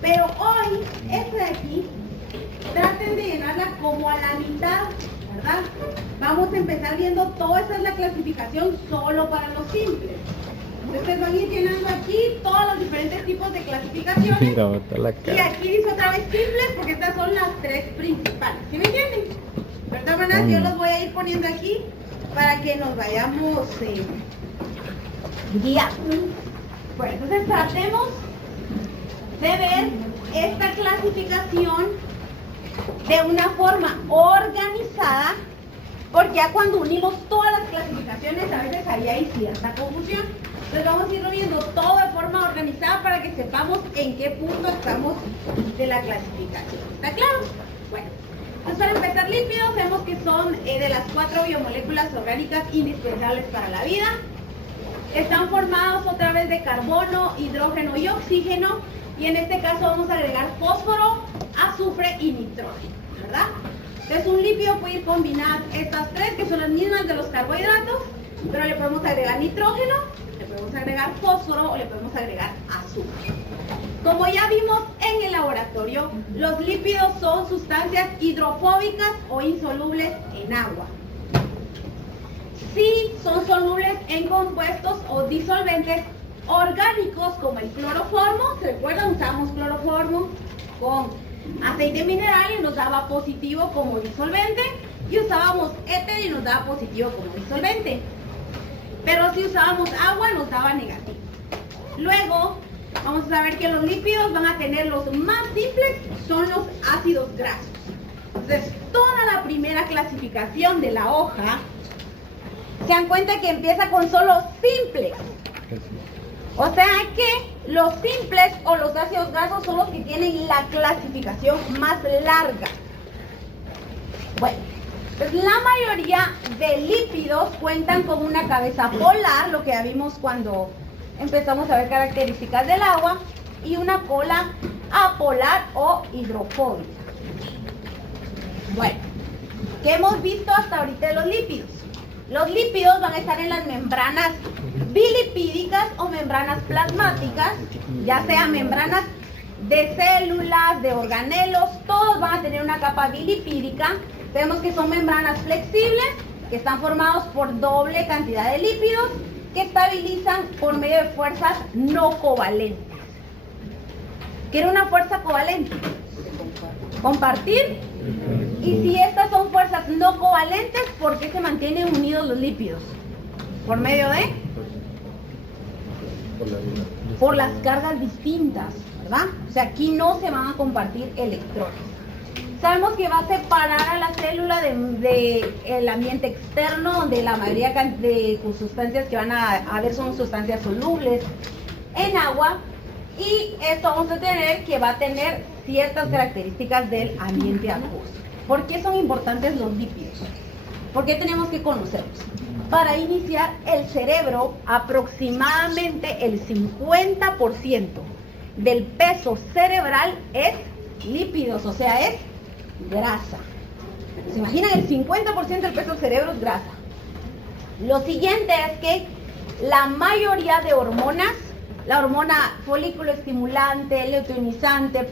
Pero hoy, esta de aquí, traten de llenarla como a la mitad, ¿verdad? Vamos a empezar viendo, toda esta es la clasificación solo para los simples. Ustedes van a ir llenando aquí todos los diferentes tipos de clasificaciones. Y aquí dice otra vez simples porque estas son las tres principales. ¿Sí me entienden? De todas maneras, yo los voy a ir poniendo aquí para que nos vayamos guiando. Bueno, entonces tratemos de ver esta clasificación de una forma organizada, porque ya cuando unimos todas las clasificaciones a veces ahí hay cierta confusión. Entonces vamos a ir viendo todo de forma organizada para que sepamos en qué punto estamos de la clasificación. ¿Está claro? Bueno, entonces para empezar, lípidos vemos que son de las 4 biomoléculas orgánicas indispensables para la vida. Están formados otra vez de carbono, hidrógeno y oxígeno, y en este caso vamos a agregar fósforo, azufre y nitrógeno, ¿verdad? Entonces un lípido puede ir combinar estas tres, que son las mismas de los carbohidratos, pero le podemos agregar nitrógeno, le podemos agregar fósforo o le podemos agregar azufre. Como ya vimos en el laboratorio, los lípidos son sustancias hidrofóbicas o insolubles en agua. Sí son solubles en compuestos o disolventes orgánicos como el cloroformo. ¿Se recuerdan? Usábamos cloroformo con aceite mineral y nos daba positivo como disolvente, y usábamos éter y nos daba positivo como disolvente. Pero si usábamos agua nos daba negativo. Luego vamos a saber que los lípidos van a tener los más simples, son los ácidos grasos. Entonces toda la primera clasificación de la hoja, se dan cuenta que empieza con solo simples. O sea que los simples o los ácidos grasos son los que tienen la clasificación más larga. Bueno, pues la mayoría de lípidos cuentan con una cabeza polar, lo que ya vimos cuando empezamos a ver características del agua, y una cola apolar o hidrofóbica. Bueno, ¿qué hemos visto hasta ahorita de los lípidos? Los lípidos van a estar en las membranas bilipídicas o membranas plasmáticas, ya sea membranas de células, de organelos, todos van a tener una capa bilipídica. Vemos que son membranas flexibles, que están formados por doble cantidad de lípidos, que estabilizan por medio de fuerzas no covalentes. ¿Qué era una fuerza covalente? Compartir. Y si estas son fuerzas no covalentes, ¿por qué se mantienen unidos los lípidos? ¿Por medio de? Por las cargas distintas, ¿verdad? O sea, aquí no se van a compartir electrones. Sabemos que va a separar a la célula del ambiente externo, donde la mayoría de sustancias que van a haber son sustancias solubles en agua, y esto vamos a tener que va a tener ciertas características del ambiente acuoso. ¿Por qué son importantes los lípidos? ¿Por qué tenemos que conocerlos? Para iniciar, el cerebro, aproximadamente el 50% del peso cerebral es lípidos, o sea, es grasa. ¿Se imaginan? El 50% del peso del cerebro es grasa. Lo siguiente es que la mayoría de hormonas, la hormona folículo estimulante, luteinizante,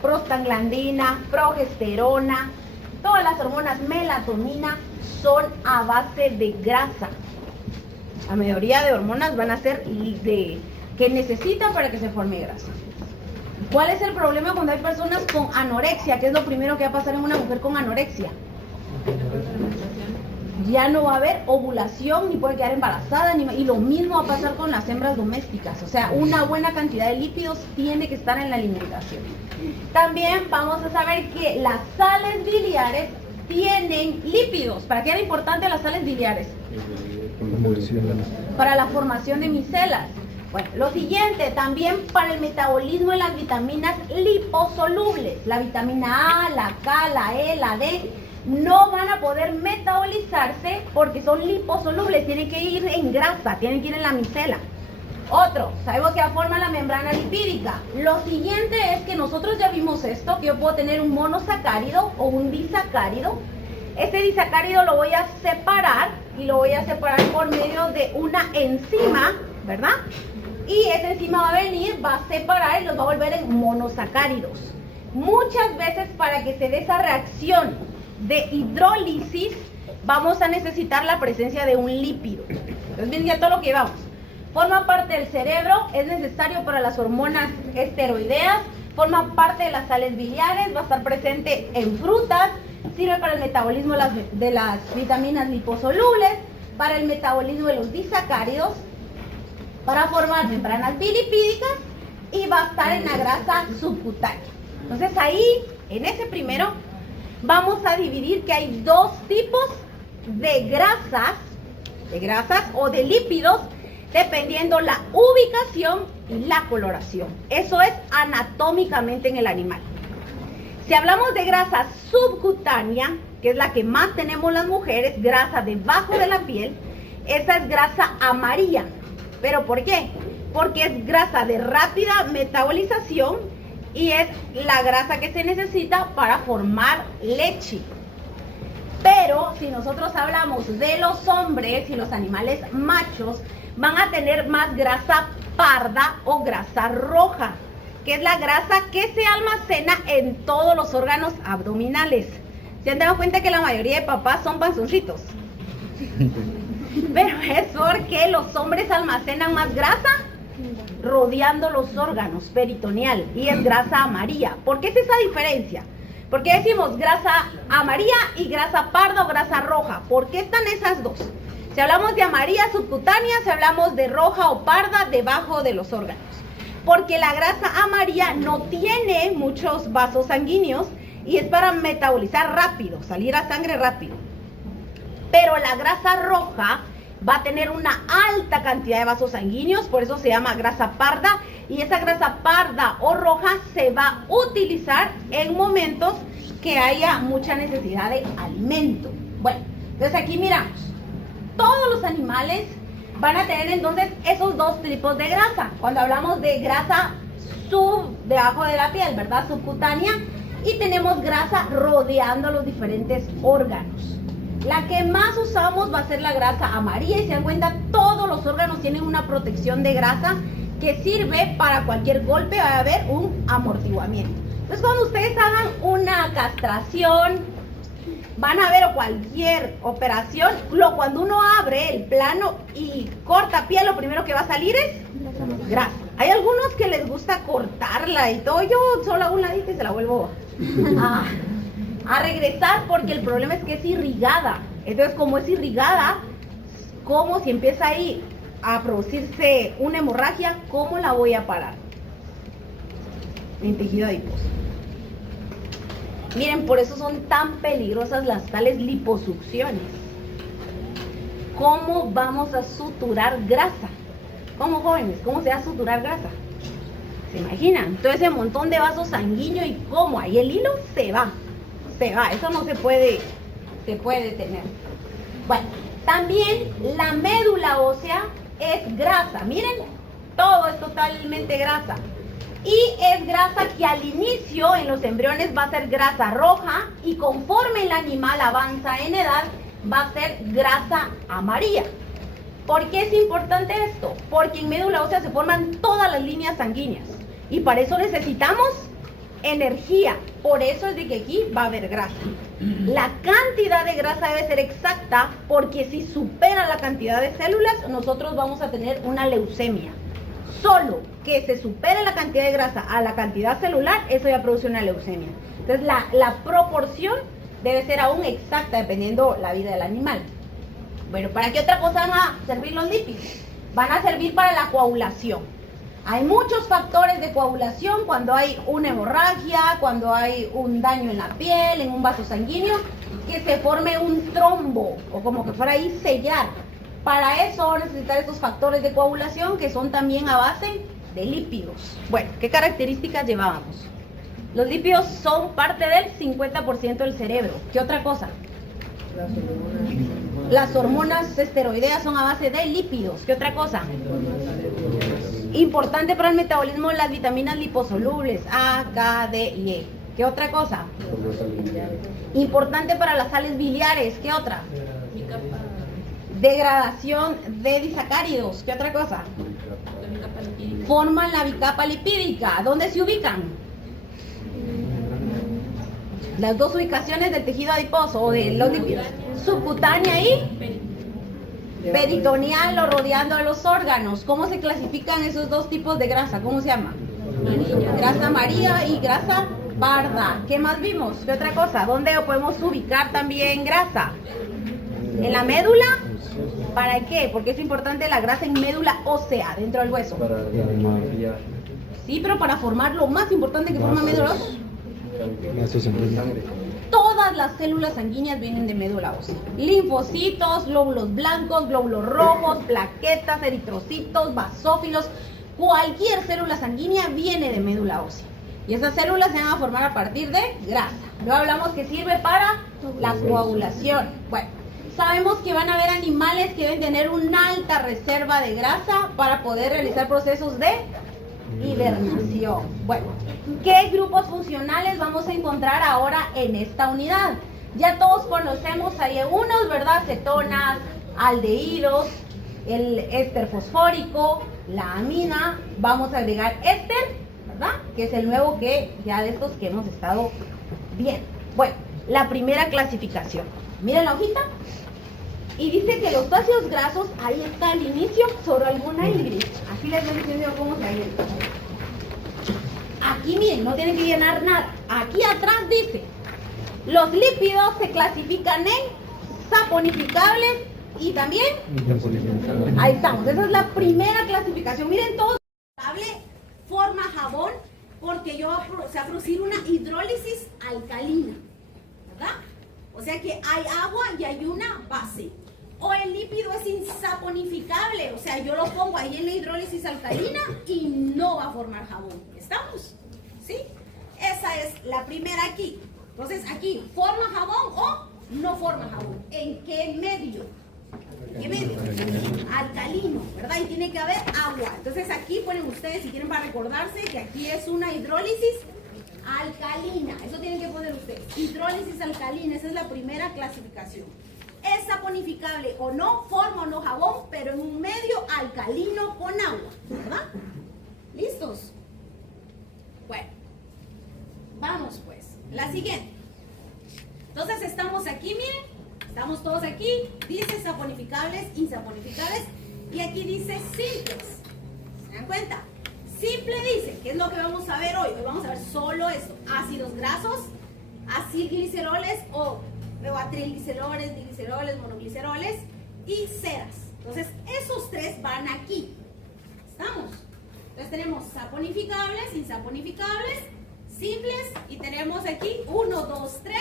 prostaglandina, progesterona, todas las hormonas, melatonina, son a base de grasa. La mayoría de hormonas van a ser que necesitan para que se forme grasa. ¿Cuál es el problema cuando hay personas con anorexia? ¿Qué es lo primero que va a pasar en una mujer con anorexia? Ya no va a haber ovulación, ni puede quedar embarazada, y lo mismo va a pasar con las hembras domésticas. O sea, una buena cantidad de lípidos tiene que estar en la alimentación. También vamos a saber que las sales biliares tienen lípidos. ¿Para qué era importante las sales biliares? Para la formación de micelas. Bueno, lo siguiente, también para el metabolismo de las vitaminas liposolubles. La vitamina A, la K, la E, la D, no van a poder metabolizarse porque son liposolubles, tienen que ir en grasa, tienen que ir en la micela. Otro, sabemos que forma la membrana lipídica. Lo siguiente es que nosotros ya vimos esto, que yo puedo tener un monosacárido o un disacárido. Este disacárido lo voy a separar, y lo voy a separar por medio de una enzima, ¿verdad? y esa enzima va a venir, va a separar y los va a volver en monosacáridos. Muchas veces para que se dé esa reacción de hidrólisis vamos a necesitar la presencia de un lípido. Entonces, miren ya todo lo que llevamos. Forma parte del cerebro, es necesario para las hormonas esteroideas, forma parte de las sales biliares, va a estar presente en frutas, sirve para el metabolismo de las vitaminas liposolubles, para el metabolismo de los disacáridos, para formar membranas bilipídicas y va a estar en la grasa subcutánea. Entonces ahí, en ese primero, vamos a dividir que hay dos tipos de grasas o de lípidos, dependiendo la ubicación y la coloración. Eso es anatómicamente en el animal. Si hablamos de grasa subcutánea, que es la que más tenemos las mujeres, grasa debajo de la piel, esa es grasa amarilla. ¿Pero por qué? Porque es grasa de rápida metabolización y es la grasa que se necesita para formar leche. Pero si nosotros hablamos de los hombres y los animales machos, van a tener más grasa parda o grasa roja, que es la grasa que se almacena en todos los órganos abdominales. ¿Se han dado cuenta que la mayoría de papás son panzoncitos? Pero es porque los hombres almacenan más grasa rodeando los órganos peritoneal y es grasa amarilla. ¿Por qué es esa diferencia? ¿Por qué decimos grasa amarilla y grasa parda o grasa roja? ¿Por qué están esas dos? Si hablamos de amarilla subcutánea, si hablamos de roja o parda debajo de los órganos. Porque la grasa amarilla no tiene muchos vasos sanguíneos y es para metabolizar rápido, salir a sangre rápido. Pero la grasa roja va a tener una alta cantidad de vasos sanguíneos, por eso se llama grasa parda, y esa grasa parda o roja se va a utilizar en momentos que haya mucha necesidad de alimento. Bueno, entonces aquí miramos, todos los animales van a tener entonces esos dos tipos de grasa. Cuando hablamos de grasa debajo de la piel, ¿verdad? Subcutánea, y tenemos grasa rodeando los diferentes órganos. La que más usamos va a ser la grasa amarilla y se dan cuenta, todos los órganos tienen una protección de grasa que sirve para cualquier golpe, va a haber un amortiguamiento. Entonces cuando ustedes hagan una castración, van a ver o cualquier operación, cuando uno abre el plano y corta piel, lo primero que va a salir es grasa. Hay algunos que les gusta cortarla y todo, yo solo hago un ladito y se la vuelvo a regresar porque el problema es que es irrigada. Entonces como es irrigada, como si empieza ahí a producirse una hemorragia, ¿cómo la voy a parar? En tejido adiposo. Miren, por eso son tan peligrosas las tales liposucciones. ¿Cómo vamos a suturar grasa? ¿Cómo, jóvenes? ¿Cómo se va a suturar grasa? ¿Se imaginan? Todo ese montón de vasos sanguíneos y cómo ahí el hilo se va, eso no se puede detener. Bueno, también la médula ósea es grasa, miren, todo es totalmente grasa. Y es grasa que al inicio en los embriones va a ser grasa roja y conforme el animal avanza en edad va a ser grasa amarilla. ¿Por qué es importante esto? Porque en médula ósea se forman todas las líneas sanguíneas y para eso necesitamos energía. Por eso es de que aquí va a haber grasa. La cantidad de grasa debe ser exacta porque si supera la cantidad de células nosotros vamos a tener una leucemia. Solo que se supere la cantidad de grasa a la cantidad celular, eso ya produce una leucemia. Entonces la proporción debe ser aún exacta dependiendo la vida del animal. Bueno, ¿para qué otra cosa van a servir los lípidos? Van a servir para la coagulación. Hay muchos factores de coagulación cuando hay una hemorragia, cuando hay un daño en la piel, en un vaso sanguíneo, que se forme un trombo o como que fuera ahí sellar. Para eso vamos a necesitar estos factores de coagulación que son también a base de lípidos. Bueno, ¿qué características llevábamos? Los lípidos son parte del 50% del cerebro. ¿Qué otra cosa? Las hormonas esteroideas son a base de lípidos. ¿Qué otra cosa? Importante para el metabolismo de las vitaminas liposolubles A, K, D y E. ¿Qué otra cosa? Importante para las sales biliares. ¿Qué otra? Degradación de disacáridos. ¿Qué otra cosa? forman la bicapa lipídica. ¿Dónde se ubican? Las dos ubicaciones del tejido adiposo o de los lípidos. Subcutánea y peritoneal o rodeando a los órganos. ¿Cómo se clasifican esos dos tipos de grasa? ¿Cómo se llama? Grasa amarilla y grasa parda. ¿Qué más vimos? ¿Qué otra cosa? ¿Dónde podemos ubicar también grasa? ¿En la médula? ¿Para qué? Porque es importante la grasa en médula ósea, dentro del hueso. Para la Sí, pero para formar lo más importante que forma médula ósea. sangre. Todas las células sanguíneas vienen de médula ósea. Linfocitos, glóbulos blancos, glóbulos rojos, plaquetas, eritrocitos, basófilos. Cualquier célula sanguínea viene de médula ósea. Y esas células se van a formar a partir de grasa. Luego hablamos que sirve para la coagulación. Bueno, sabemos que van a haber animales que deben tener una alta reserva de grasa para poder realizar procesos de hibernación. Bueno, ¿qué grupos funcionales vamos a encontrar ahora en esta unidad? Ya todos conocemos ahí unos, ¿verdad? Cetonas, aldehídos, el éster fosfórico, la amina. Vamos a agregar éster, ¿verdad? Que es el nuevo que ya de estos que hemos estado viendo. Bueno, la primera clasificación. Miren la hojita. Y dice que los ácidos grasos, ahí está el inicio sobre alguna Y. Así les voy diciendo cómo se ahí. Aquí miren, no tienen que llenar nada. Aquí atrás dice, los lípidos se clasifican en saponificables y también, ahí estamos, esa es la primera clasificación. Miren todos, forma jabón porque se va a producir una hidrólisis alcalina, ¿verdad? O sea que hay agua y hay una base. O el lípido es insaponificable, o sea, yo lo pongo ahí en la hidrólisis alcalina y no va a formar jabón. ¿Estamos? ¿Sí? Esa es la primera aquí. Entonces, aquí, ¿forma jabón o no forma jabón? ¿En qué medio? ¿Qué medio? Alcalino, ¿verdad? Y tiene que haber agua. Entonces, aquí ponen ustedes, si quieren, para recordarse que aquí es una hidrólisis alcalina. Eso tienen que poner ustedes. Hidrólisis alcalina, esa es la primera clasificación. Es saponificable o no, forma o no jabón, pero en un medio alcalino con agua, ¿verdad? ¿Listos? Bueno, vamos pues. La siguiente. Entonces estamos aquí, miren, estamos todos aquí. Dice saponificables, insaponificables, y aquí dice simples. ¿Se dan cuenta? Simple dice, ¿qué es lo que vamos a ver hoy? Hoy vamos a ver solo esto: ácidos grasos, acilgliceroles o trilgliceroles, digliceroles, monogliceroles y ceras. Entonces, esos tres van aquí. ¿Estamos? Entonces tenemos saponificables, insaponificables, simples, y tenemos aquí 1, 2, 3,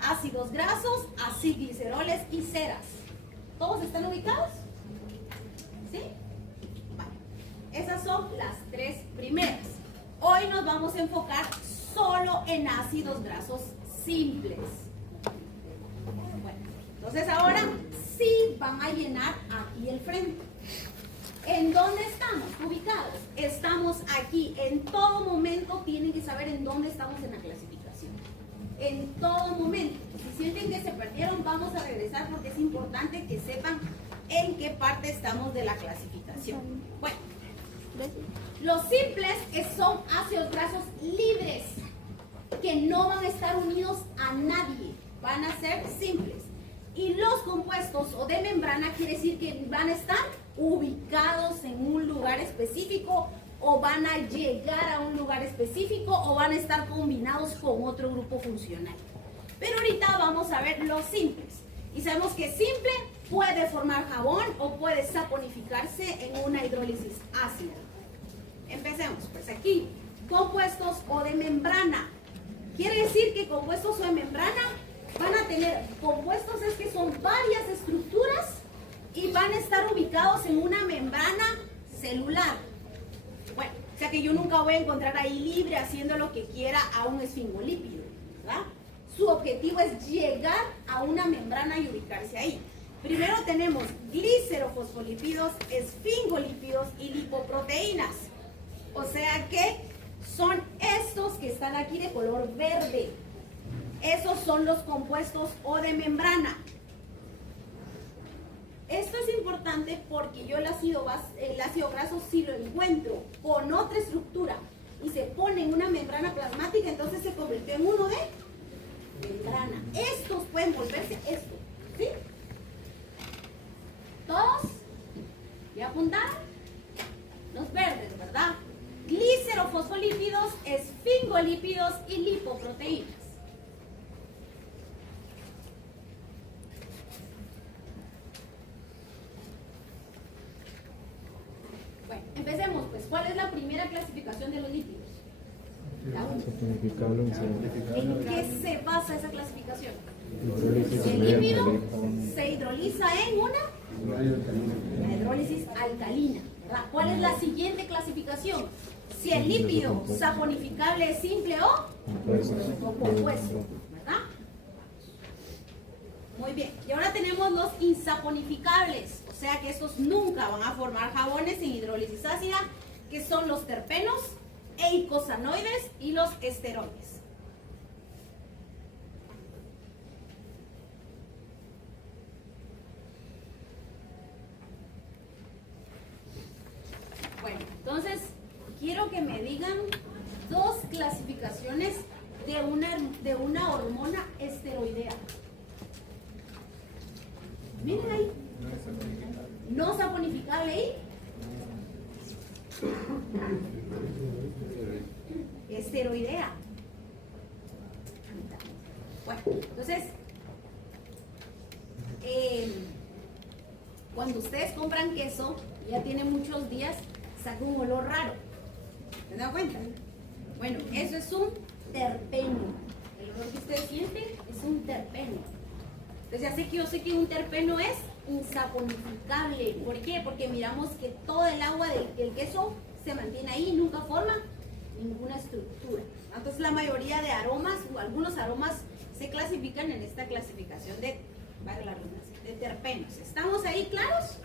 ácidos grasos, acilgliceroles y ceras. ¿Todos están ubicados? ¿Sí? Vale. Esas son las tres primeras. Hoy nos vamos a enfocar solo en ácidos grasos simples. Bueno, entonces ahora sí van a llenar aquí el frente. ¿En dónde estamos ubicados? Estamos aquí. En todo momento tienen que saber en dónde estamos en la clasificación. En todo momento. Si sienten que se perdieron, vamos a regresar porque es importante que sepan en qué parte estamos de la clasificación. Bueno, los simples son ácidos grasos libres, que no van a estar unidos a nadie, van a ser simples. Y los compuestos o de membrana quiere decir que van a estar ubicados en un lugar específico, o van a llegar a un lugar específico, o van a estar combinados con otro grupo funcional. Pero ahorita vamos a ver los simples. Y sabemos que simple puede formar jabón o puede saponificarse en una hidrólisis ácida. Empecemos, pues aquí, compuestos o de membrana. Quiere decir que compuestos o de membrana van a tener, compuestos es que son varias estructuras y van a estar ubicados en una membrana celular. Bueno, o sea que yo nunca voy a encontrar ahí libre haciendo lo que quiera a un esfingolípido, ¿verdad? Su objetivo es llegar a una membrana y ubicarse ahí. Primero tenemos glicerofosfolípidos, esfingolípidos y lipoproteínas. O sea que son estos que están aquí de color verde. Esos son los compuestos o de membrana. Esto es importante porque yo el ácido graso si lo encuentro con otra estructura y se pone en una membrana plasmática, entonces se convirtió en uno de membrana. Estos pueden volverse esto, ¿sí? ¿Todos? ¿Ya apuntaron? Los verdes, ¿verdad? Glicerofosfolípidos, esfingolípidos y lipoproteínas. Bueno, empecemos pues. ¿Cuál es la primera clasificación de los lípidos? La única. ¿En qué se basa esa clasificación? El lípido se hidroliza en una hidrólisis alcalina, ¿verdad? ¿Cuál es la siguiente clasificación? Si el lípido saponificable es simple o compuesto, ¿verdad? Muy bien, y ahora tenemos los insaponificables, o sea que estos nunca van a formar jabones en hidrólisis ácida, que son los terpenos, eicosanoides y los esteroides. Bueno, entonces quiero que me digan dos clasificaciones de una hormona esteroidea. Miren ahí. No saponificable y esteroidea. Bueno, entonces, cuando ustedes compran queso, ya tiene muchos días, saca un olor raro. ¿Se dan cuenta? Bueno, eso es un terpeno. El olor que ustedes sienten es un terpeno. Entonces ya sé que yo sé que un terpeno es insaponificable. ¿Por qué? Porque miramos que todo el agua del queso se mantiene ahí y nunca forma ninguna estructura. Entonces la mayoría de aromas o algunos aromas se clasifican en esta clasificación de terpenos. ¿Estamos ahí claros?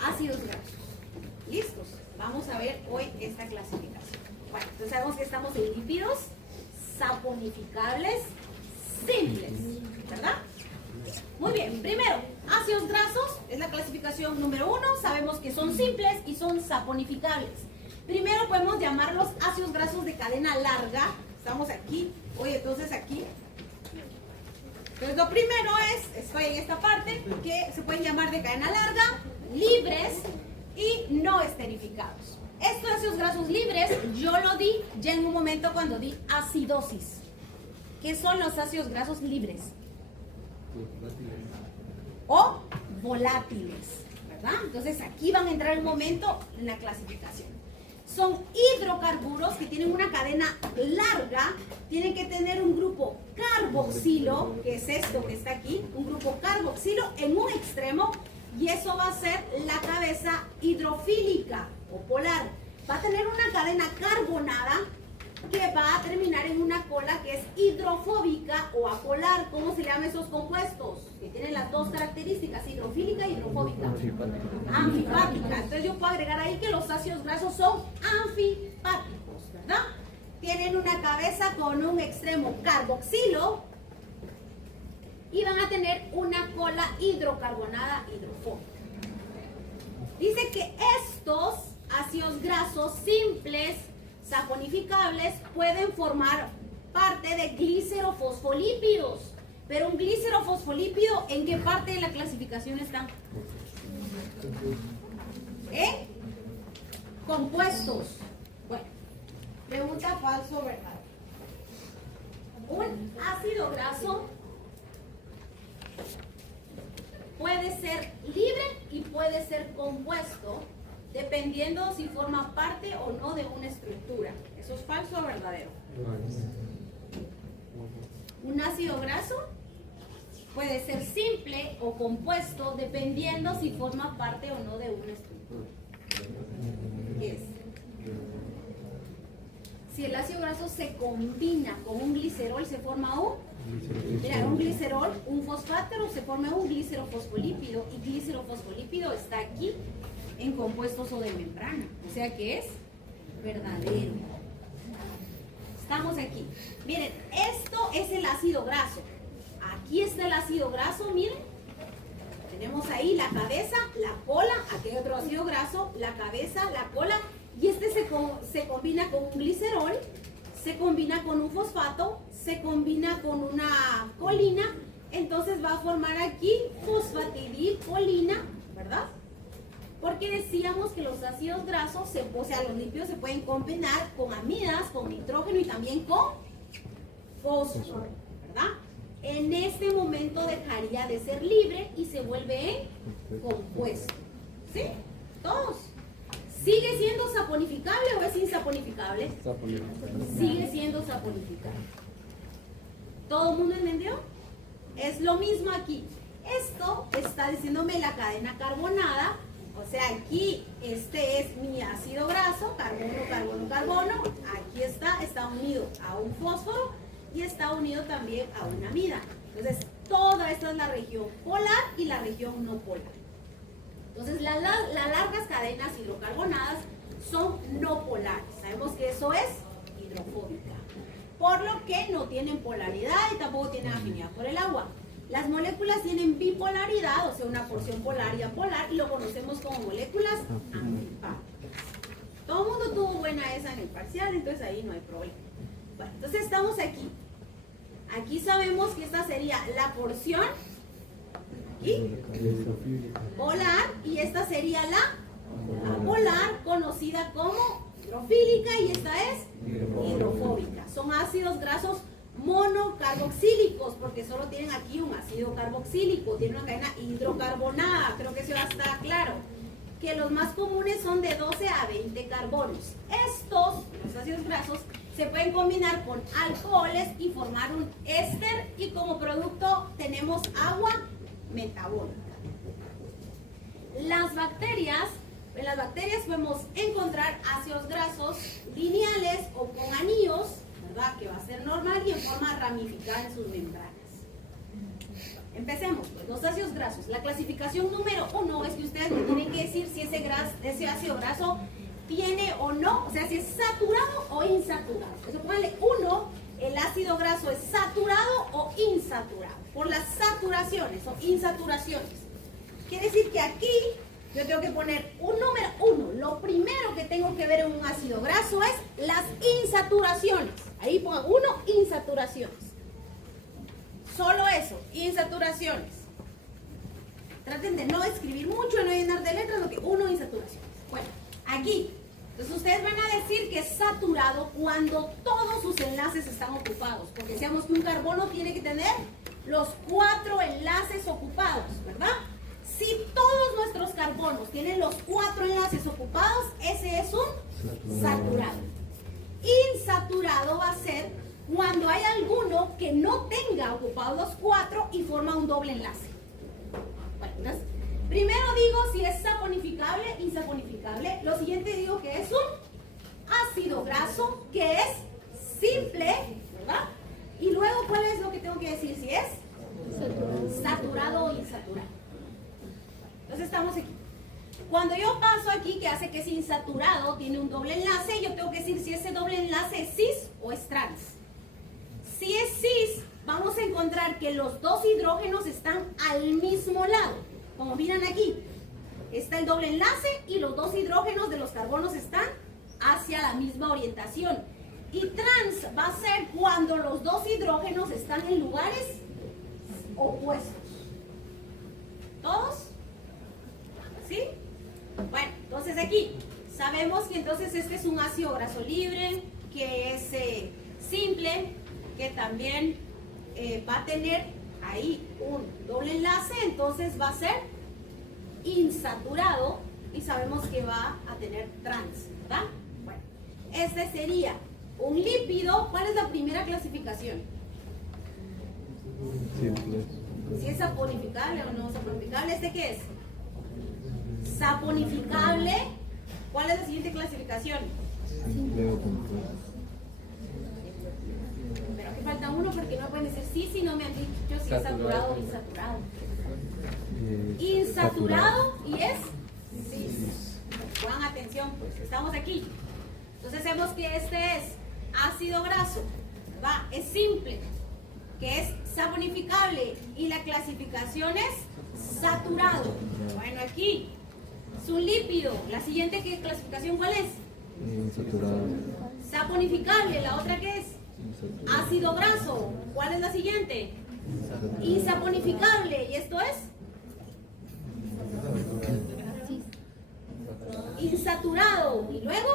Ácidos grasos. ¿Listos? Vamos a ver hoy esta clasificación. Bueno, entonces sabemos que estamos en lípidos saponificables simples, ¿verdad? Muy bien, primero, ácidos grasos es la clasificación número 1. Sabemos que son simples y son saponificables. Primero podemos llamarlos ácidos grasos de cadena larga. Estamos aquí, oye, entonces aquí. Entonces lo primero estoy en esta parte, que se pueden llamar de cadena larga, libres y no esterificados. Estos ácidos grasos libres yo lo di ya en un momento cuando di acidosis. ¿Qué son los ácidos grasos libres? O volátiles, ¿verdad? Entonces aquí van a entrar un momento en la clasificación. Son hidrocarburos que tienen una cadena larga, tienen que tener un grupo carboxilo, que es esto que está aquí, un grupo carboxilo en un extremo, y eso va a ser la cabeza hidrofílica o polar. Va a tener una cadena carbonada que va a terminar en una cola que es hidrofóbica o apolar. ¿Cómo se llaman esos compuestos? Que tienen las dos características, hidrofílica y hidrofóbica. Anfipática. Entonces yo puedo agregar ahí que los ácidos grasos son anfipáticos, ¿verdad? Tienen una cabeza con un extremo carboxilo y van a tener una cola hidrocarbonada hidrofóbica. Dice que estos ácidos grasos simples saponificables pueden formar parte de glicerofosfolípidos. Pero un glicerofosfolípido, ¿en qué parte de la clasificación está? Compuestos. Bueno, pregunta falso o verdad. Un ácido graso puede ser libre y puede ser compuesto, dependiendo si forma parte o no de una estructura. ¿Eso es falso o verdadero? Un ácido graso puede ser simple o compuesto, dependiendo si forma parte o no de una estructura. ¿Qué es? Si el ácido graso se combina con un glicerol, se forma un glicerol, un fosfáter, se forma un glicerofosfolípido, y glicerofosfolípido está aquí en compuestos o de membrana, o sea que es verdadero. Estamos aquí. Miren, esto es el ácido graso. Aquí está el ácido graso, miren. Tenemos ahí la cabeza, la cola, aquí hay otro ácido graso, la cabeza, la cola, y este se combina con un glicerol, se combina con un fosfato, se combina con una colina, entonces va a formar aquí fosfatidilcolina, ¿verdad? Porque decíamos que los ácidos grasos, o sea, los lípidos se pueden combinar con amidas, con nitrógeno y también con fósforo, ¿verdad? En este momento dejaría de ser libre y se vuelve en compuesto. ¿Sí? Todos. ¿Sigue siendo saponificable o es insaponificable? Sigue siendo saponificable. ¿Todo el mundo entendió? Es lo mismo aquí. Esto está diciéndome la cadena carbonada. O sea, aquí este es mi ácido graso, carbono, carbono, carbono. Aquí está unido a un fósforo y está unido también a una amida. Entonces, toda esta es la región polar y la región no polar. Entonces, las largas cadenas hidrocarbonadas son no polares. Sabemos que eso es hidrofóbica, por lo que no tienen polaridad y tampoco tienen afinidad por el agua. Las moléculas tienen bipolaridad, o sea, una porción polar y apolar, y lo conocemos como moléculas amfipáticas. Todo el mundo tuvo buena esa en el parcial, entonces ahí no hay problema. Bueno, entonces estamos aquí. Aquí sabemos que esta sería la porción aquí, polar, y esta sería la apolar, conocida como hidrofílica, y esta es hidrofóbica. Son ácidos grasos monocarboxílicos, porque solo tienen aquí un ácido carboxílico, tienen una cadena hidrocarbonada, creo que eso ya está claro, que los más comunes son de 12 a 20 carbonos. Estos, los ácidos grasos, se pueden combinar con alcoholes y formar un éster, y como producto tenemos agua metabólica. En las bacterias podemos encontrar ácidos grasos lineales o con anillos, ¿verdad? Que va a ser normal y en forma ramificada en sus membranas. Empecemos, pues, los ácidos grasos. La clasificación número 1 es que ustedes me tienen que decir si ese ácido graso tiene o no, o sea, si es saturado o insaturado. Eso póngale 1, el ácido graso es saturado o insaturado, por las saturaciones o insaturaciones. Quiere decir que aquí yo tengo que poner un número 1. Lo primero que tengo que ver en un ácido graso es las insaturaciones. Ahí pongan 1, insaturaciones. Solo eso, insaturaciones. Traten de no escribir mucho, no llenar de letras, lo que 1, insaturaciones. Bueno, aquí. Entonces ustedes van a decir que es saturado cuando todos sus enlaces están ocupados. Porque decíamos que un carbono tiene que tener los 4 enlaces ocupados, ¿verdad? Si todos nuestros carbonos tienen los 4 enlaces ocupados, ese es un saturado. Insaturado va a ser cuando hay alguno que no tenga ocupados los 4 y forma un doble enlace. Bueno, entonces, primero digo si es saponificable, insaponificable. Lo siguiente digo que es un ácido graso, que es simple, ¿verdad? Y luego, ¿cuál es lo que tengo que decir? Si es saturado o insaturado. Entonces estamos aquí. Cuando yo paso aquí, que hace que es insaturado, tiene un doble enlace, yo tengo que decir si ese doble enlace es cis o es trans. Si es cis, vamos a encontrar que los dos hidrógenos están al mismo lado. Como miran aquí, está el doble enlace y los dos hidrógenos de los carbonos están hacia la misma orientación. Y trans va a ser cuando los dos hidrógenos están en lugares opuestos. ¿Todos? ¿Sí? Bueno, entonces aquí sabemos que entonces este es un ácido graso libre, que es simple, que también va a tener ahí un doble enlace, entonces va a ser insaturado y sabemos que va a tener trans, ¿verdad? Bueno, este sería un lípido. ¿Cuál es la primera clasificación? Simple. Si es saponificable o no saponificable. ¿Este qué es? Saponificable. ¿Cuál es la siguiente clasificación? Simple o compuesto. Pero aquí falta uno porque no pueden decir sí si no me han dicho si es saturado o insaturado. Insaturado y es cis. Pongan atención, pues estamos aquí. Entonces vemos que este es ácido graso, ¿verdad? Es simple. que es saponificable, y la clasificación es saturado. Bueno, aquí es un lípido. La siguiente ¿qué clasificación cuál es? Insaturado. Saponificable. La otra ¿qué es? Insaturado. Ácido graso. ¿Cuál es la siguiente? Insaponificable. ¿Y esto es? Insaturado. ¿Y luego?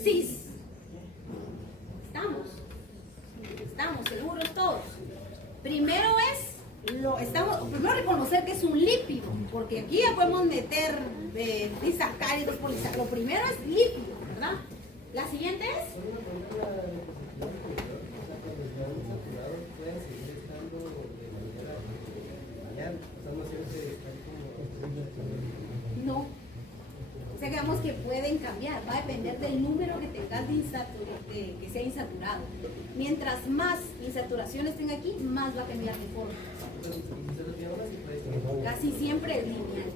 Cis. Estamos seguros todos. Primero primero reconocer que es un lípido, porque aquí ya podemos meter disacáridos, polisacáridos. Lo primero es lípido, ¿verdad? La siguiente es no. O sea que vemos que pueden cambiar, va a depender del número que tengas que sea insaturado. Mientras más insaturaciones tenga aquí, más va a cambiar de forma. Casi siempre es lineal.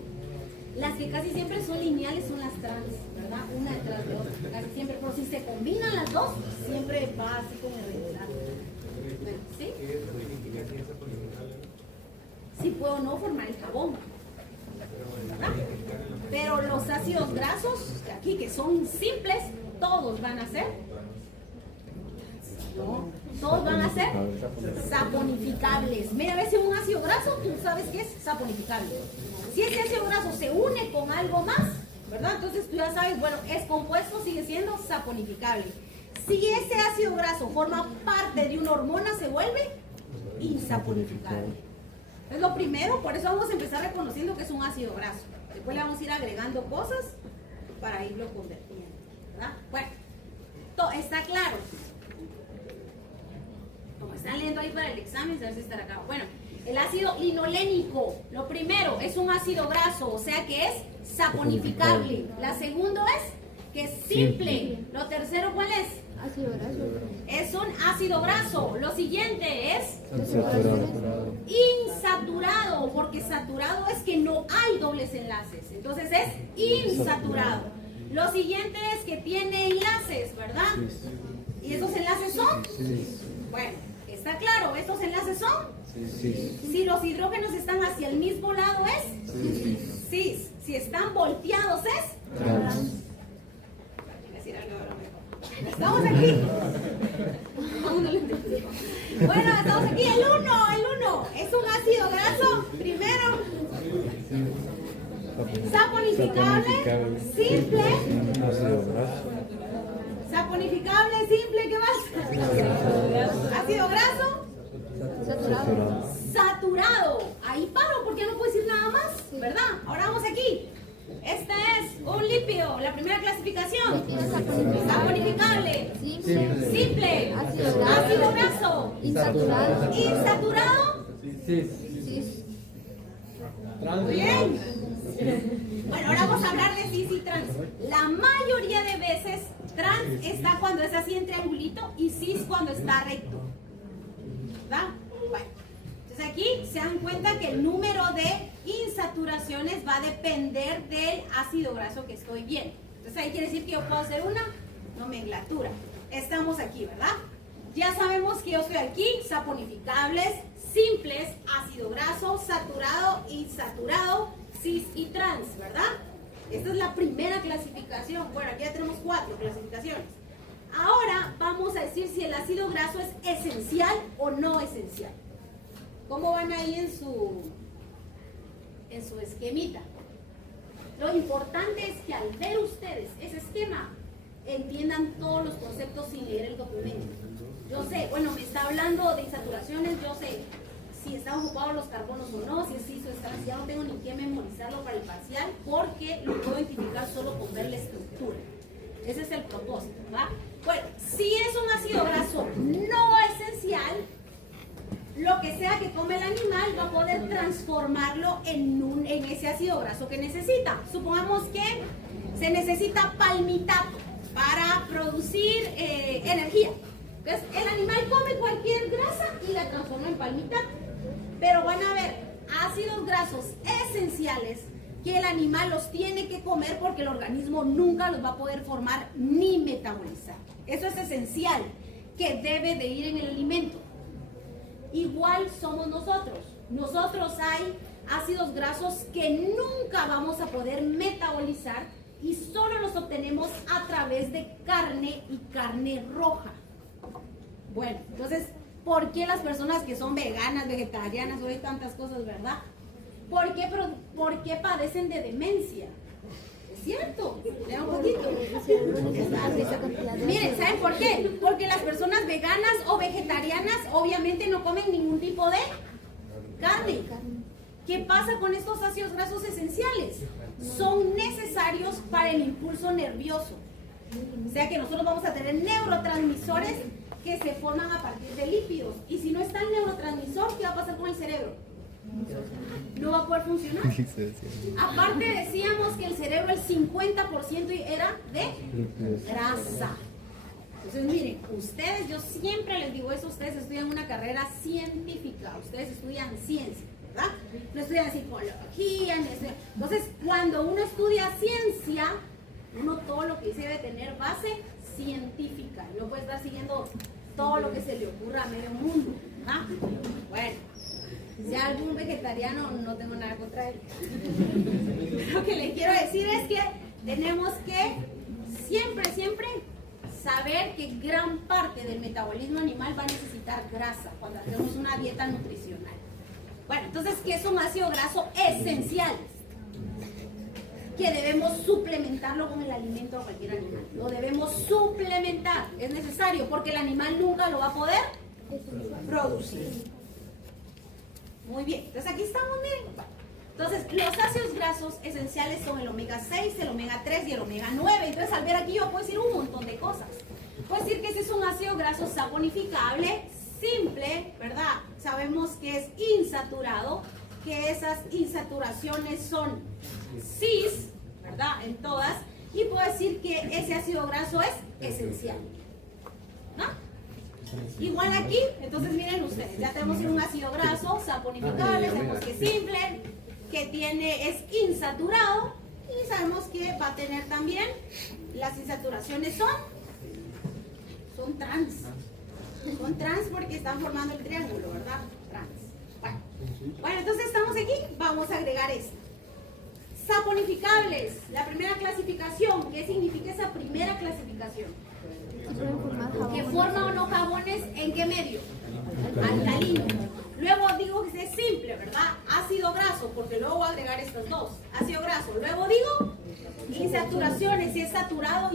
Las que casi siempre son lineales son las trans, ¿verdad? Una detrás de otra, casi siempre. Pero si se combinan las dos, siempre va así como irregular. ¿Sí? Sí puedo o no formar el jabón, ¿verdad? Pero los ácidos grasos, aquí que son simples, todos van a ser, no, todos van a ser saponificables. Mira, a ver si un ácido graso, tú sabes que es saponificable. Si ese ácido graso se une con algo más, ¿verdad? Entonces tú ya sabes, bueno, es compuesto, sigue siendo saponificable. Si ese ácido graso forma parte de una hormona, se vuelve insaponificable. Es lo primero, por eso vamos a empezar reconociendo que es un ácido graso. Después le vamos a ir agregando cosas para irlo convirtiendo, ¿verdad? Bueno, está claro. Como están leyendo ahí para el examen, a ver si estará acá. Bueno, el ácido linolénico, lo primero, es un ácido graso, o sea que es saponificable. La segunda es que es simple. Lo tercero, ¿cuál es? Ácido graso. Es un ácido graso. Lo siguiente es Insaturado. insaturado, porque saturado es que no hay dobles enlaces. Entonces es insaturado. Lo siguiente es que tiene enlaces, ¿verdad? ¿Y esos enlaces son? Bueno, está claro, estos enlaces son. Si los hidrógenos están hacia el mismo lado es cis. Si están volteados es Trans. Estamos aquí. Bueno, estamos aquí. El 1 es un ácido graso. Primero, saponificable, simple. Ácido graso. Saponificable, simple, ¿qué más? Ácido graso, Saturado. saturado. Ahí paro porque no puedo decir nada más, ¿verdad? Ahora vamos aquí. Este es un lípido, la primera clasificación. Saponificable, simple, ácido graso, Insaturado. insaturado. Cis. Muy bien. Bueno, ahora vamos a hablar de cis y trans. La mayoría de veces trans está cuando es así en triangulito y cis cuando está recto. ¿Verdad? Bueno, entonces aquí se dan cuenta que el número de insaturaciones va a depender del ácido graso que estoy viendo. Entonces ahí quiere decir que yo puedo hacer una nomenclatura. Estamos aquí, ¿verdad? Ya sabemos que yo estoy aquí, saponificables, simples, ácido graso, saturado, insaturado, cis y trans, ¿verdad? Esta es la primera clasificación. Bueno, aquí ya tenemos 4 clasificaciones. Ahora vamos a decir si el ácido graso es esencial o no esencial. ¿Cómo van ahí en su esquemita? Lo importante es que al ver ustedes ese esquema, entiendan todos los conceptos sin leer el documento. Yo sé, bueno, me está hablando de insaturaciones, yo sé si están ocupados los carbonos o no, si es cis o es trans, ya no tengo ni que memorizarlo para el parcial porque lo puedo identificar solo con ver la estructura. Ese es el propósito, ¿va? Bueno, si es un ácido graso no esencial, lo que sea que come el animal va a poder transformarlo en ese ácido graso que necesita. Supongamos que se necesita palmitato para producir energía. Entonces, el animal come cualquier grasa y la transforma en palmitato. Pero van a ver ácidos grasos esenciales que el animal los tiene que comer porque el organismo nunca los va a poder formar ni metabolizar. Eso es esencial, que debe de ir en el alimento. Igual somos nosotros. Nosotros hay ácidos grasos que nunca vamos a poder metabolizar y solo los obtenemos a través de carne y carne roja. Bueno, entonces, ¿por qué las personas que son veganas, vegetarianas, o hay tantas cosas, verdad? ¿Por qué padecen de demencia? Es cierto, lea un poquito. Miren, ¿saben por qué? Porque las personas veganas o vegetarianas obviamente no comen ningún tipo de carne. ¿Qué pasa con estos ácidos grasos esenciales? Son necesarios para el impulso nervioso. O sea que nosotros vamos a tener neurotransmisores que se forman a partir de lípidos. Y si no está el neurotransmisor, ¿qué va a pasar con el cerebro? No va a poder funcionar. Aparte decíamos que el cerebro, el 50% era de grasa. Entonces miren, ustedes, yo siempre les digo eso, ustedes estudian una carrera científica, ustedes estudian ciencia, ¿verdad? No estudian psicología, ni estudian. Entonces cuando uno estudia ciencia, uno todo lo que dice debe tener base científica, no puede estar siguiendo todo lo que se le ocurra a medio mundo, ¿verdad? Bueno, si hay algún vegetariano, no tengo nada contra él. Lo que le quiero decir es que tenemos que siempre saber que gran parte del metabolismo animal va a necesitar grasa cuando hacemos una dieta nutricional. Bueno, entonces, ¿qué es un ácido graso esencial? Que debemos suplementarlo con el alimento de cualquier animal. Lo debemos suplementar, es necesario, porque el animal nunca lo va a poder producir. Muy bien, entonces aquí estamos, miren. Entonces, los ácidos grasos esenciales son el omega 6, el omega 3 y el omega 9. Entonces, al ver aquí yo puedo decir un montón de cosas. Puedo decir que ese es un ácido graso saponificable, simple, ¿verdad? Sabemos que es insaturado, que esas insaturaciones son cis, ¿verdad? En todas. Y puedo decir que ese ácido graso es esencial, ¿no? Igual aquí, entonces miren ustedes, ya tenemos un ácido graso saponificable, sabemos que es simple, que es insaturado, y sabemos que va a tener también, las insaturaciones son trans. Son trans porque están formando el triángulo, ¿verdad? Trans. Bueno, entonces estamos aquí, vamos a agregar esto. Saponificables, la primera clasificación. ¿Qué significa esa primera clasificación? Que forma o no jabones, ¿en qué medio? Alcalino. Luego digo que es simple, ¿verdad? Ácido graso, porque luego voy a agregar estos dos. Ácido graso. Luego digo insaturaciones, si es saturado o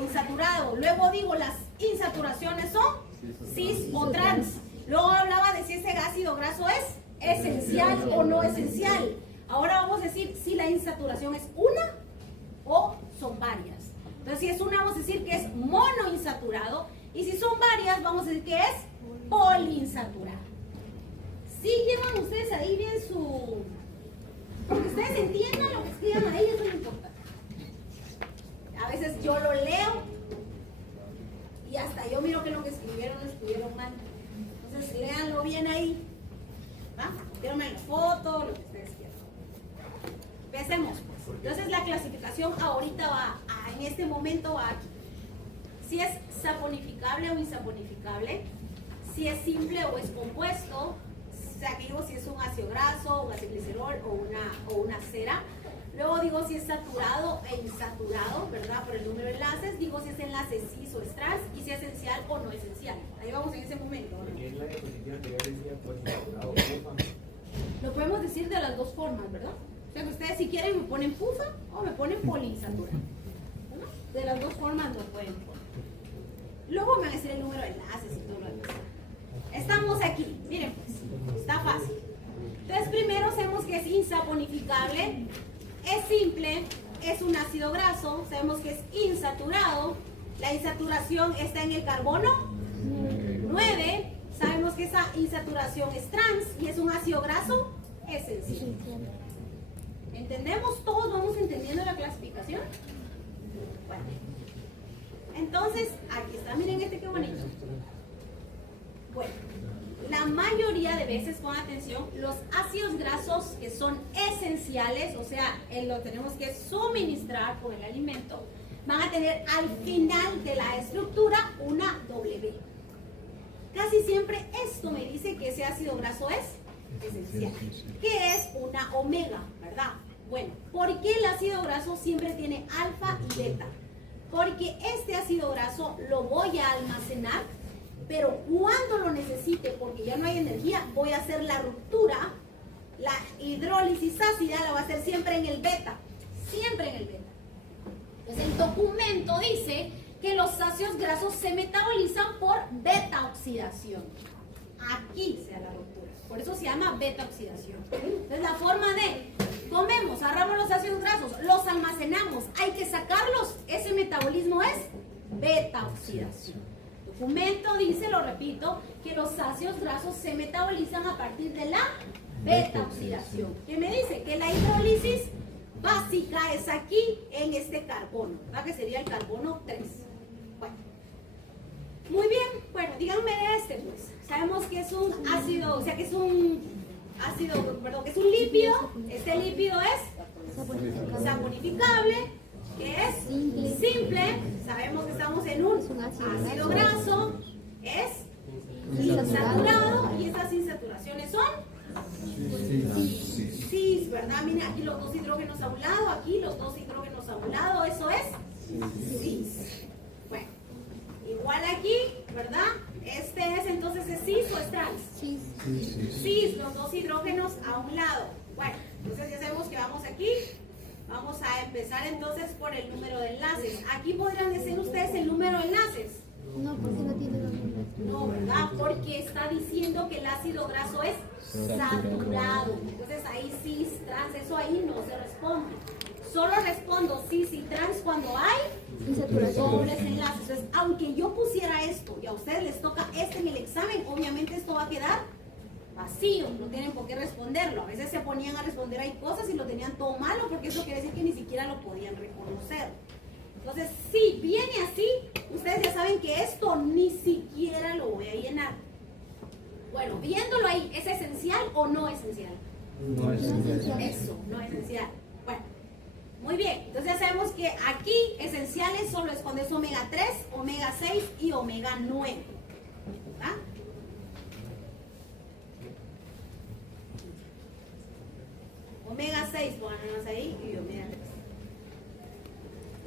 insaturado. Luego digo las insaturaciones son cis o trans. Luego hablaba de si ese ácido graso es esencial o no esencial. Ahora vamos a decir si la insaturación es una o son varias. Entonces, si es una, vamos a decir que es monoinsaturado. Y si son varias, vamos a decir que es poliinsaturado. ¿Sí llevan ustedes ahí bien su...? Porque ustedes entiendan lo que escriban ahí, eso es lo importante. A veces yo lo leo y hasta yo miro que lo que escribieron lo escribieron mal. Entonces, léanlo bien ahí. ¿Va? Tírenme la foto, lo que ustedes quieran. Empecemos, pues. Entonces, la clasificación ahorita va, en este momento va aquí. Si es saponificable o insaponificable, si es simple o es compuesto, o sea, que digo si es un ácido graso, un ácido glicerol o una cera. Luego digo si es saturado e insaturado, ¿verdad? Por el número de enlaces. Digo si es enlace cis o es trans y si es esencial o no esencial. Ahí vamos en ese momento, ¿no? Lo podemos decir de las dos formas, ¿verdad? O sea, que ustedes si quieren me ponen pufa o me ponen poliinsaturado. ¿No? De las dos formas lo pueden poner. Luego me van a decir el número de enlaces y todo lo demás. Estamos aquí, miren pues, está fácil. Entonces primero sabemos que es insaponificable, es simple, es un ácido graso, sabemos que es insaturado, la insaturación está en el carbono 9, sabemos que esa insaturación es trans y es un ácido graso esencial. ¿Entendemos? ¿Todos vamos entendiendo la clasificación? Bueno, entonces aquí está, miren este qué bonito. Bueno, la mayoría de veces, con atención, los ácidos grasos que son esenciales, o sea, lo tenemos que suministrar con el alimento, van a tener al final de la estructura una W. Casi siempre esto me dice que que ese ácido graso es esencial. ¿Qué es una omega, verdad? Bueno, ¿por qué el ácido graso siempre tiene alfa y beta? Porque este ácido graso lo voy a almacenar, pero cuando lo necesite, porque ya no hay energía, voy a hacer la ruptura. La hidrólisis ácida la va a hacer siempre en el beta, siempre en el beta. Entonces el documento dice que los ácidos grasos se metabolizan por beta oxidación. Aquí se da la ruptura, por eso se llama beta oxidación. Entonces la forma de comemos, agarramos los ácidos grasos, los almacenamos, hay que sacarlos, ese metabolismo es beta oxidación. El documento dice, lo repito, que los ácidos grasos se metabolizan a partir de la beta oxidación. ¿Qué me dice? Que la hidrólisis básica es aquí en este carbono, ¿verdad? Que sería el carbono 3. Bueno, muy bien, bueno, díganme de este pues. Sabemos que es un ácido, o sea que es un ácido, perdón, que es un lípido. Este lípido es saponificable, que es simple. Sabemos que estamos en un ácido graso, es insaturado, y esas insaturaciones son cis, ¿verdad? Miren, aquí los dos hidrógenos a un lado, aquí los dos hidrógenos a un lado, eso es cis. Bueno, igual aquí, ¿verdad? Este es entonces, ¿es cis o es trans? Cis, los dos hidrógenos a un lado. Bueno, entonces ya sabemos que vamos aquí. Vamos a empezar entonces por el número de enlaces. Aquí podrían decir ustedes el número de enlaces. No, porque no tiene los números. No, ¿verdad? Porque está diciendo que el ácido graso es saturado. Entonces ahí cis, trans, eso ahí no se responde. Solo respondo cis y trans cuando hay dobles enlaces. Entonces, aunque yo pusiera esto y a ustedes les toca este en el examen, obviamente esto va a quedar vacío, no tienen por qué responderlo. A veces se ponían a responder ahí cosas y lo tenían todo malo, porque eso quiere decir que ni siquiera lo podían reconocer. Entonces, si viene así, ustedes ya saben que esto ni siquiera lo voy a llenar. Bueno, viéndolo ahí, ¿es esencial o no esencial? No es esencial. Eso, no esencial. Bueno, muy bien. Entonces ya sabemos que aquí esenciales solo es cuando es omega 3, omega 6 y omega 9. ¿Verdad? Omega 6, pónganlos ahí, y omega 3.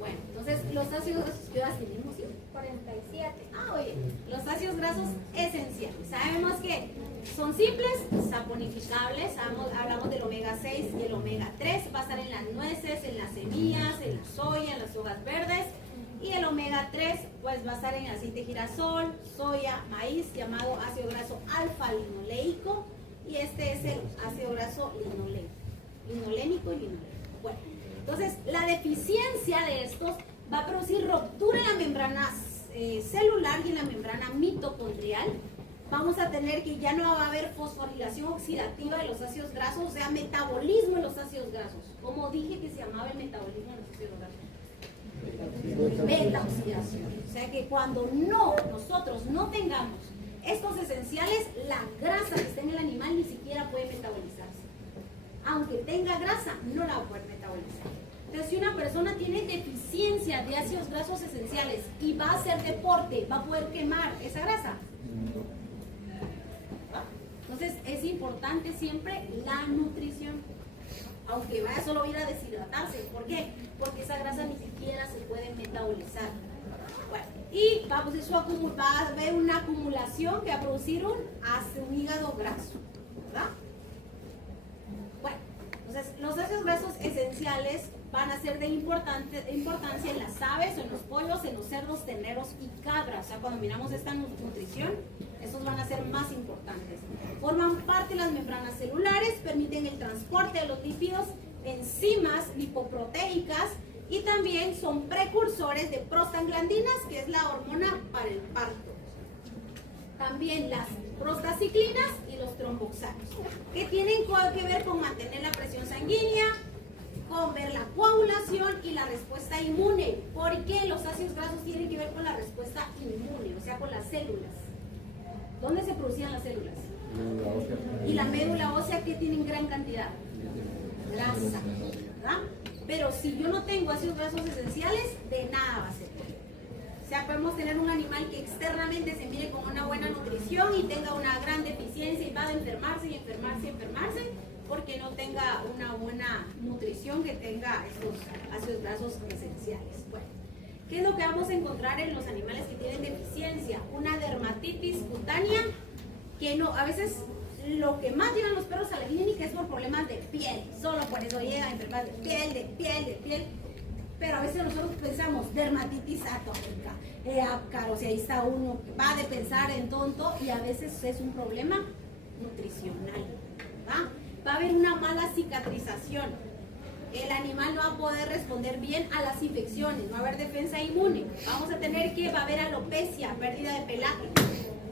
Bueno, entonces los ácidos grasos, ¿qué horas tenemos? 47. Oye, los ácidos grasos esenciales. Sabemos que son simples, saponificables. Hablamos del omega 6 y el omega 3. Va a estar en las nueces, en las semillas, en la soya, en las hojas verdes. Y el omega 3 pues va a estar en el aceite de girasol, soya, maíz, llamado ácido graso alfa-linoleico. Y este es el ácido graso linolénico y linoleico. Bueno, entonces la deficiencia de estos va a producir ruptura en la membrana celular y en la membrana mitocondrial. Vamos a tener que ya no va a haber fosforilación oxidativa de los ácidos grasos, o sea, metabolismo de los ácidos grasos. ¿Cómo dije que se llamaba el metabolismo de los ácidos grasos? Beta oxidación. O sea que cuando nosotros no tengamos estos esenciales, la grasa que está en el animal ni siquiera puede metabolizarse. Aunque tenga grasa, no la va a poder metabolizar. Entonces, si una persona tiene deficiencia de ácidos grasos esenciales y va a hacer deporte, ¿va a poder quemar esa grasa? Entonces, es importante siempre la nutrición. Aunque vaya solo a ir a deshidratarse. ¿Por qué? Porque esa grasa ni siquiera se puede metabolizar. Bueno, y eso va a haber una acumulación que va a producir un hígado graso, ¿verdad? Bueno, entonces los ácidos grasos esenciales van a ser de importancia en las aves, en los pollos, en los cerdos, terneros y cabras. O sea, cuando miramos esta nutrición, estos van a ser más importantes. Forman parte de las membranas celulares, permiten el transporte de los lípidos, enzimas lipoproteicas y también son precursores de prostaglandinas, que es la hormona para el parto. También las prostaciclinas y los tromboxanos, que tienen que ver con mantener la presión sanguínea, con ver la coagulación y la respuesta inmune. Porque los ácidos grasos tienen que ver con la respuesta inmune, o sea, con las células. ¿Dónde se producían las células? Y la médula ósea, que tienen gran cantidad. Grasa, ¿verdad? Pero si yo no tengo ácidos grasos esenciales, de nada va a servir. O sea, podemos tener un animal que externamente se mire con una buena nutrición y tenga una gran deficiencia y a enfermarse y enfermarse y enfermarse porque no tenga una buena nutrición, que tenga estos ácidos grasos esenciales. Bueno, ¿qué es lo que vamos a encontrar en los animales que tienen deficiencia? Una dermatitis cutánea, que no, a veces lo que más llevan los perros a la clínica es por problemas de piel, solo por eso llegan enfermedades de piel, pero a veces nosotros pensamos dermatitis atópica, ápcaro, o sea, ahí está uno que va de pensar en tonto y a veces es un problema nutricional, ¿verdad? Va a haber una mala cicatrización, el animal no va a poder responder bien a las infecciones, no va a haber defensa inmune, vamos a tener que, va a haber alopecia, pérdida de pelaje,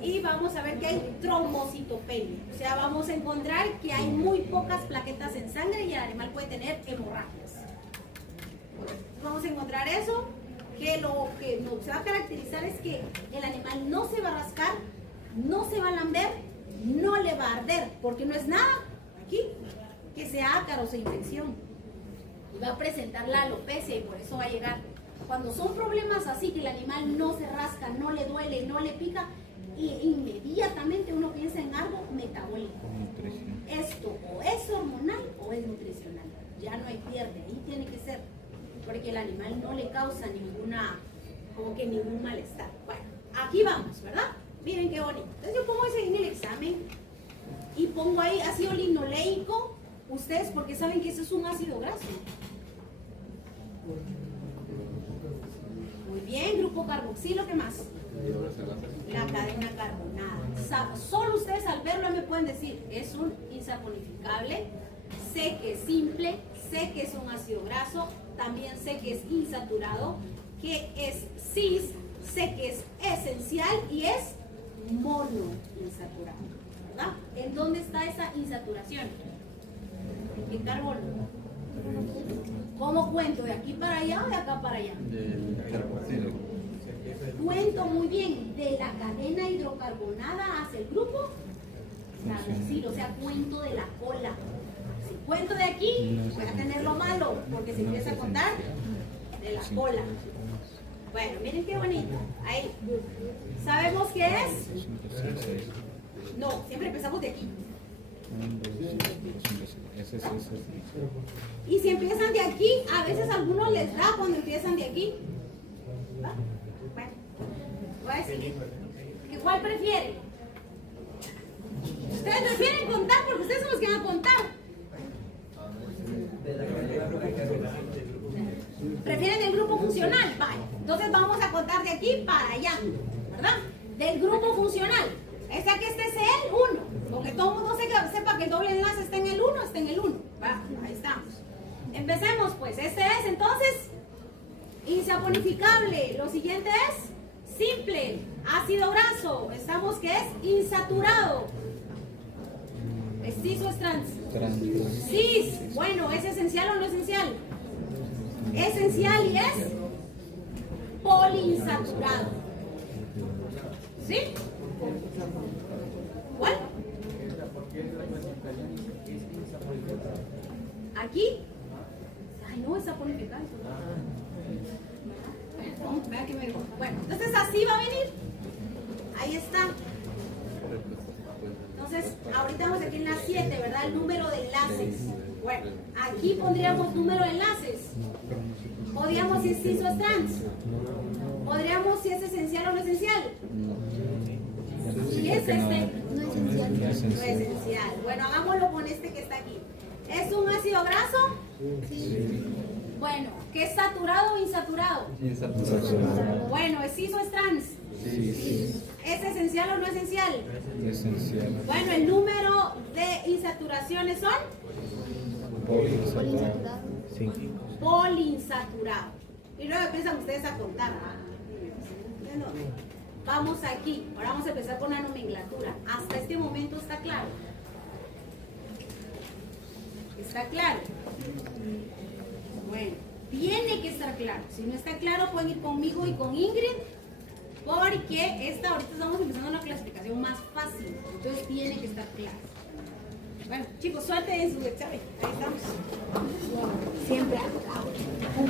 y vamos a ver que hay trombocitopenia, o sea, vamos a encontrar que hay muy pocas plaquetas en sangre y el animal puede tener hemorragias. Vamos a encontrar eso, que lo que nos va a caracterizar es que el animal no se va a rascar, no se va a lamber, no le va a arder, porque no es nada aquí que sea ácaro o infección. Y va a presentar la alopecia y por eso va a llegar. Cuando son problemas así, que el animal no se rasca, no le duele, no le pica, y inmediatamente uno piensa en algo metabólico. Esto o es hormonal o es nutricional. Ya no hay pierde, ahí tiene que ser, porque el animal no le causa ninguna, como que ningún malestar. Bueno, aquí vamos, ¿verdad? Miren qué bonito. Entonces yo pongo ese en el examen y pongo ahí ácido linoleico. Ustedes, porque saben que eso es un ácido graso. Muy bien, grupo carboxilo, ¿qué más? La cadena carbonada. Solo ustedes al verlo me pueden decir, es un insaponificable, sé que es simple, sé que es un ácido graso, también sé que es insaturado, que es cis, sé que es esencial y es monoinsaturado, ¿verdad? ¿En dónde está esa insaturación? ¿En qué carbono? ¿Cómo cuento? ¿De aquí para allá o de acá para allá? Cuento muy bien de la cadena hidrocarbonada hacia el grupo carboxilo, o sea, cuento de la cola. Si cuento de aquí, voy a tener lo malo, porque se empieza a contar de la cola. Bueno, miren qué bonito. Ahí. ¿Sabemos qué es? No, siempre empezamos de aquí. Y si empiezan de aquí, a veces a algunos les da cuando empiezan de aquí. ¿Va? Bueno, voy a decir, ¿cuál prefieren? Ustedes prefieren contar porque ustedes son los que van a contar. ¿Prefieren del grupo funcional? Vale, entonces vamos a contar de aquí para allá, ¿verdad? Del grupo funcional. Esta que este es el 1, porque todo el mundo sepa que el doble enlace está en el 1, está en el 1. Va, ahí estamos. Empecemos pues, este es entonces insaponificable. Lo siguiente es simple, ácido graso. Estamos que es insaturado. ¿Es cis o es trans? Cis. Bueno, ¿es esencial o no esencial? Esencial y es poliinsaturado. ¿Sí? ¿Cuál? Aquí. Ay, no, es saponificado. Vean que me dijo. Bueno, entonces así va a venir. Ahí está. Entonces, ahorita vamos aquí en la 7, ¿verdad? El número de enlaces. Bueno, aquí pondríamos número de enlaces. Podríamos si es cis o es trans. Podríamos si es esencial o no esencial. Si es este. No esencial. No esencial. Bueno, hagámoslo con este que está aquí. ¿Es un ácido graso? Sí. Bueno, ¿qué es saturado o insaturado? Bueno, ¿es cis o es trans? ¿Es esencial o no esencial? Esencial. Bueno, el número de insaturaciones son Poliinsaturado. poliinsaturado. Y luego empiezan ustedes a contar. Vamos aquí. Ahora vamos a empezar con la nomenclatura. Hasta este momento está claro. ¿Está claro? Bueno, tiene que estar claro. Si no está claro, pueden ir conmigo y con Ingrid, porque ahorita estamos empezando una clasificación más fácil. Entonces tiene que estar claro. Bueno, chicos, suerte en su examen. Ahí estamos. Siempre acá.